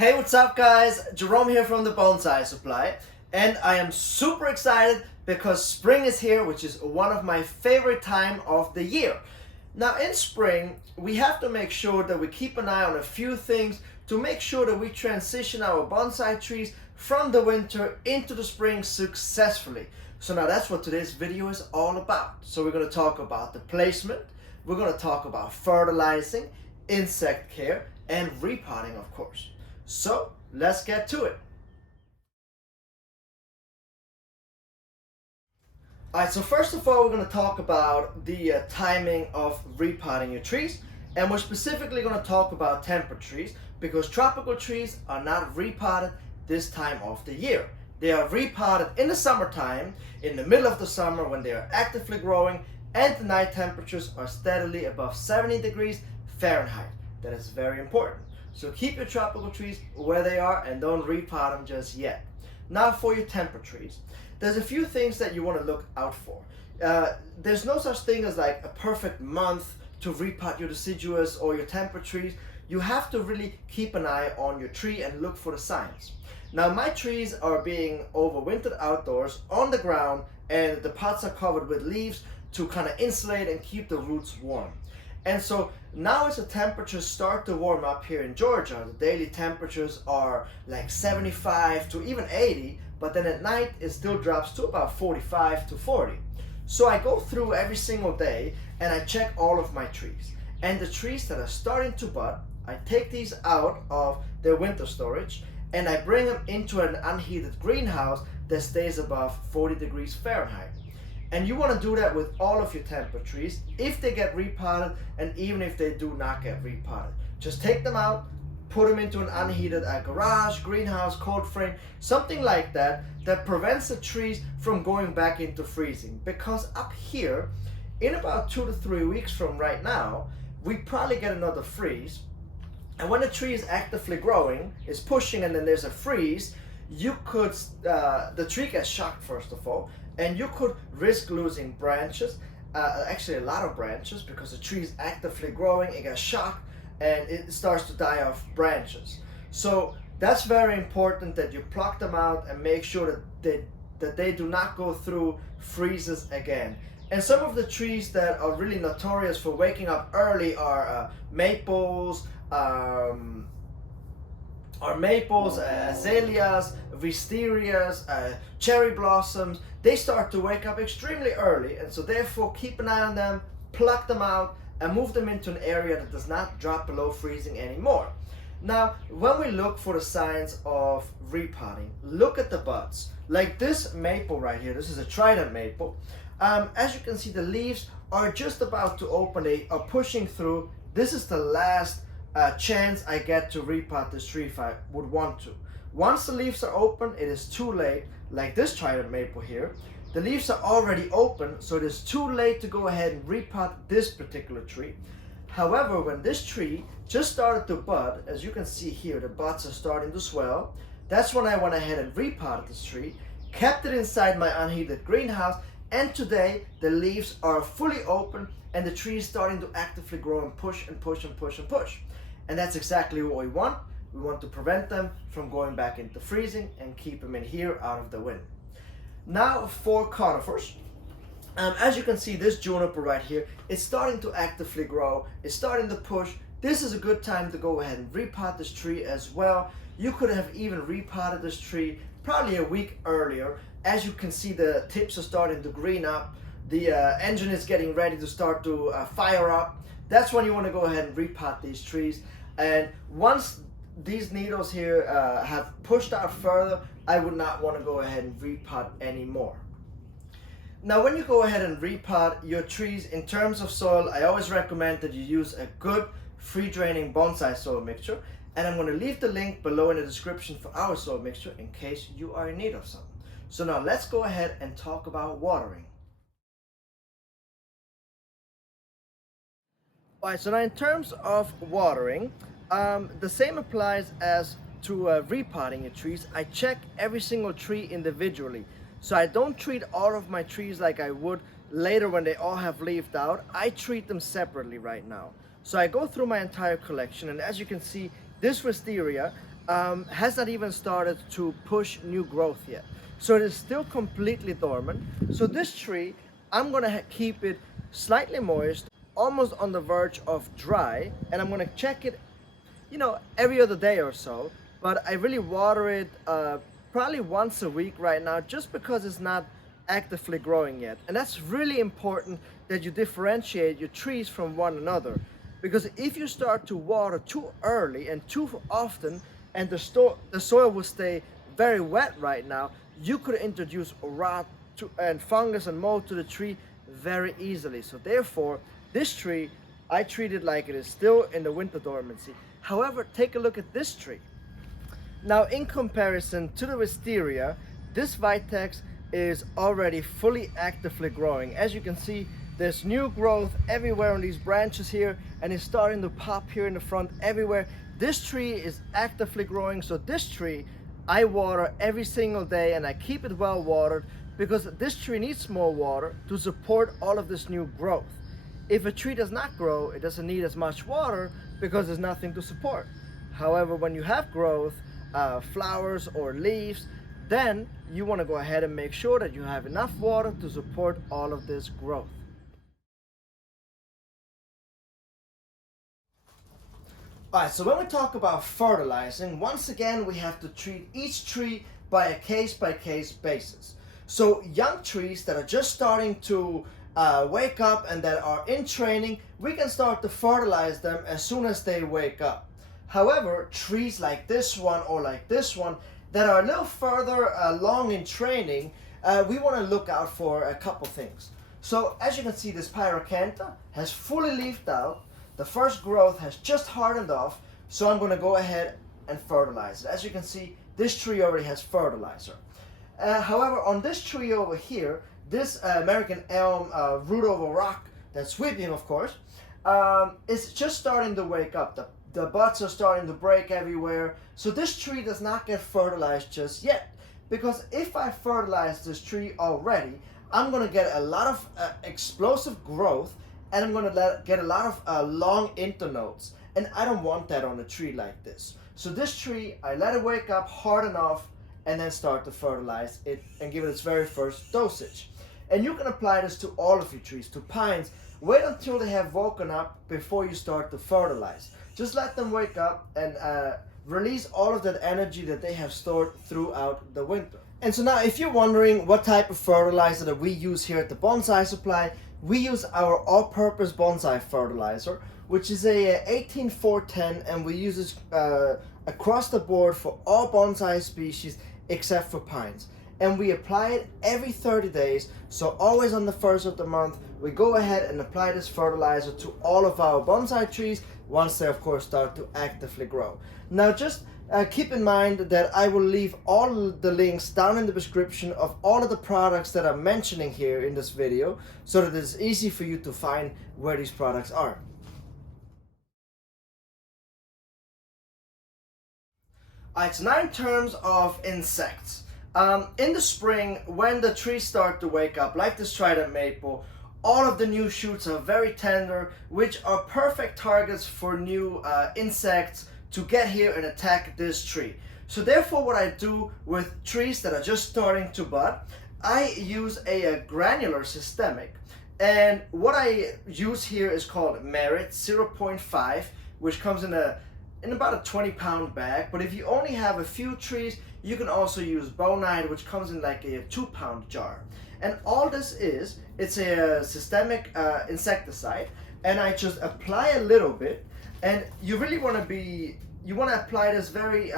Hey, what's up guys? Jerome here from the Bonsai Supply, and I am super excited because spring is here, which is one of my favorite time of the year. Now in spring, we have to make sure that we keep an eye on a few things to make sure that we transition our bonsai trees from the winter into the spring successfully. So now that's what today's video is all about. So we're going to talk about the placement, we're going to talk about fertilizing, insect care, and repotting, of course. So let's get to it. Alright, so first of all, we're going to talk about the timing of repotting your trees, and we're specifically going to talk about temperate trees because tropical trees are not repotted this time of the year. They are repotted in the summertime, in the middle of the summer when they are actively growing and the night temperatures are steadily above 70 degrees Fahrenheit. That is very important. So keep your tropical trees where they are and don't repot them just yet. Now for your temperate trees, there's a few things that you want to look out for. There's no such thing as like a perfect month to repot your deciduous or your temperate trees. You have to really keep an eye on your tree and look for the signs. Now my trees are being overwintered outdoors on the ground, and the pots are covered with leaves to kind of insulate and keep the roots warm. And so now as the temperatures start to warm up here in Georgia, the daily temperatures are like 75 to even 80, but then at night it still drops to about 45 to 40. So I go through every single day and I check all of my trees. And the trees that are starting to bud, I take these out of their winter storage and I bring them into an unheated greenhouse that stays above 40 degrees Fahrenheit. And you want to do that with all of your temperate trees if they get repotted and even if they do not get repotted. Just take them out, put them into an unheated garage, greenhouse, cold frame, something like that that prevents the trees from going back into freezing. Because up here, in about 2 to 3 weeks from right now, we probably get another freeze. And when the tree is actively growing, is pushing, and then there's a freeze, you could, the tree gets shocked first of all, and you could risk losing branches, actually a lot of branches, because the tree is actively growing, it gets shocked, and it starts to die off branches. So that's very important that you pluck them out and make sure that they do not go through freezes again. And some of the trees that are really notorious for waking up early are maples, azaleas, wisterias, cherry blossoms. They start to wake up extremely early, and so therefore keep an eye on them, pluck them out, and move them into an area that does not drop below freezing anymore. Now, when we look for the signs of repotting, look at the buds. Like this maple right here, this is a trident maple. As you can see, the leaves are just about to open, they are pushing through. This is the last chance I get to repot this tree if I would want to. Once the leaves are open, it is too late. Like this trident maple here, the leaves are already open, so it is too late to go ahead and repot this particular tree. However, when this tree just started to bud, as you can see here, the buds are starting to swell. That's when I went ahead and repotted this tree, kept it inside my unheated greenhouse, and today the leaves are fully open and the tree is starting to actively grow and push and push and push and push. And that's exactly what we want. We want to prevent them from going back into freezing and keep them in here out of the wind. Now for conifers. As you can see, this juniper right here is starting to actively grow. It's starting to push. This is a good time to go ahead and repot this tree as well. You could have even repotted this tree probably a week earlier. As you can see, the tips are starting to green up. The engine is getting ready to start to fire up. That's when you want to go ahead and repot these trees. And once these needles here have pushed out further, I would not want to go ahead and repot anymore. Now when you go ahead and repot your trees, in terms of soil, I always recommend that you use a good free draining bonsai soil mixture, and I'm going to leave the link below in the description for our soil mixture in case you are in need of some. So now let's go ahead and talk about watering. Alright, so now in terms of watering, the same applies as to repotting your trees. I check every single tree individually. So I don't treat all of my trees like I would later when they all have leafed out. I treat them separately right now. So I go through my entire collection, and as you can see, this wisteria has not even started to push new growth yet. So it is still completely dormant. So this tree, I'm gonna keep it slightly moist, almost on the verge of dry, and I'm gonna check it, you know, every other day or so. But I really water it probably once a week right now, just because it's not actively growing yet. And that's really important, that you differentiate your trees from one another. Because if you start to water too early and too often, and the soil will stay very wet right now, you could introduce rot and fungus and mold to the tree very easily. So therefore, this tree, I treat it like it is still in the winter dormancy. However, take a look at this tree. Now, in comparison to the wisteria, this vitex is already fully actively growing. As you can see, there's new growth everywhere on these branches here, and it's starting to pop here in the front everywhere. This tree is actively growing, so this tree I water every single day, and I keep it well watered because this tree needs more water to support all of this new growth. If a tree does not grow, it doesn't need as much water because there's nothing to support. However, when you have growth, flowers or leaves, then you want to go ahead and make sure that you have enough water to support all of this growth. Alright, so when we talk about fertilizing, once again we have to treat each tree by a case-by-case basis. So young trees that are just starting to wake up and that are in training, we can start to fertilize them as soon as they wake up. However, trees like this one or like this one that are a little further along in training, we want to look out for a couple things. So as you can see, this pyracantha has fully leafed out. The first growth has just hardened off, so I'm going to go ahead and fertilize it. As you can see, this tree already has fertilizer. However, on this tree over here, this American elm root over rock that's weeping, of course, is just starting to wake up. The buds are starting to break everywhere, so this tree does not get fertilized just yet. Because if I fertilize this tree already, I'm going to get a lot of explosive growth, and I'm going to get a lot of long internodes, and I don't want that on a tree like this. So this tree, I let it wake up, harden off, and then start to fertilize it and give it its very first dosage. And you can apply this to all of your trees, to pines. Wait until they have woken up before you start to fertilize. Just let them wake up and release all of that energy that they have stored throughout the winter. And so now, if you're wondering what type of fertilizer that we use here at the Bonsai Supply, we use our all-purpose bonsai fertilizer, which is a 18410, and we use this across the board for all bonsai species except for pines. And we apply it every 30 days, so always on the first of the month, we go ahead and apply this fertilizer to all of our bonsai trees once they, of course, start to actively grow. Now, just keep in mind that I will leave all the links down in the description of all of the products that I'm mentioning here in this video, so that it's easy for you to find where these products are. Alright, so now in terms of insects. In the spring, when the trees start to wake up, like this trident maple, all of the new shoots are very tender, which are perfect targets for new insects to get here and attack this tree. So therefore, what I do with trees that are just starting to bud, I use a granular systemic. And what I use here is called Merit 0.5, which comes in about a 20-pound bag. But if you only have a few trees, you can also use Bonide, which comes in like a 2-pound jar. And all this is, it's a systemic insecticide, and I just apply a little bit. And you really want to apply this very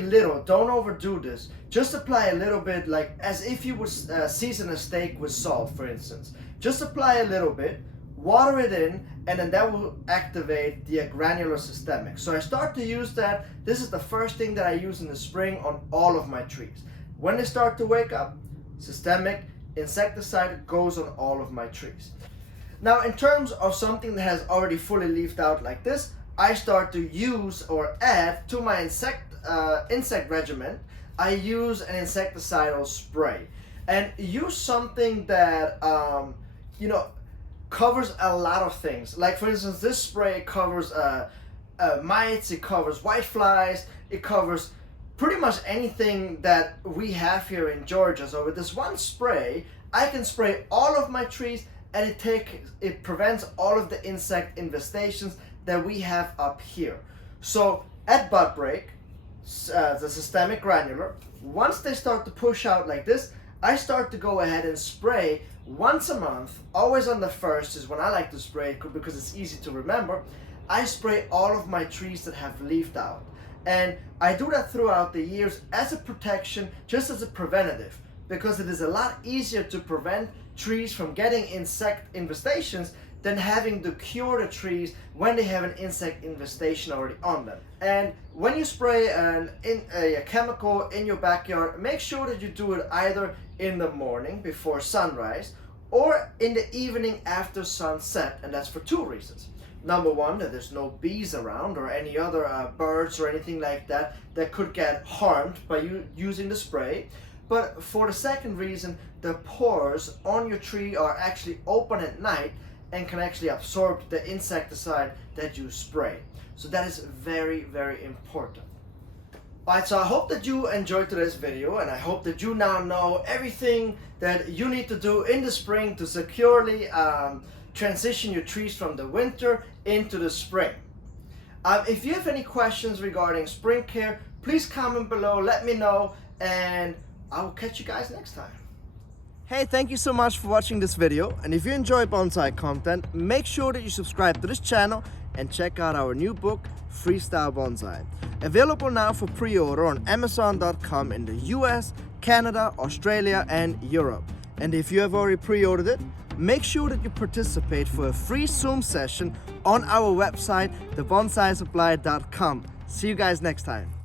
little. Don't overdo this. Just apply a little bit, like as if you would season a steak with salt, for instance. Just apply a little bit, water it in, and then that will activate the granular systemic. So I start to use that. This is the first thing that I use in the spring on all of my trees. When they start to wake up, systemic insecticide goes on all of my trees. Now, in terms of something that has already fully leafed out like this, I start to use or add to my insect regimen. I use an insecticidal spray, and use something that covers a lot of things. Like, for instance, this spray covers mites, it covers whiteflies, it covers pretty much anything that we have here in Georgia. So with this one spray, I can spray all of my trees, and it prevents all of the insect infestations that we have up here. So at bud break, the systemic granular, once they start to push out like this, I start to go ahead and spray once a month. Always on the first is when I like to spray because it's easy to remember. I spray all of my trees that have leafed out. And I do that throughout the years as a protection, just as a preventative, because it is a lot easier to prevent trees from getting insect infestations than having to cure the trees when they have an insect infestation already on them. And when you spray a chemical in your backyard, make sure that you do it either in the morning before sunrise or in the evening after sunset, and that's for two reasons. Number one, that there's no bees around or any other birds or anything like that that could get harmed by you using the spray. But for the second reason, the pores on your tree are actually open at night and can actually absorb the insecticide that you spray. So that is very, very important. Alright, so I hope that you enjoyed today's video, and I hope that you now know everything that you need to do in the spring to securely transition your trees from the winter into the spring. If you have any questions regarding spring care, please comment below, let me know, and I will catch you guys next time. Hey, thank you so much for watching this video, and if you enjoy bonsai content, make sure that you subscribe to this channel and check out our new book, Freestyle Bonsai. Available now for pre-order on Amazon.com in the US, Canada, Australia, and Europe. And if you have already pre-ordered it, make sure that you participate for a free Zoom session on our website, thebonsaisupply.com. See you guys next time.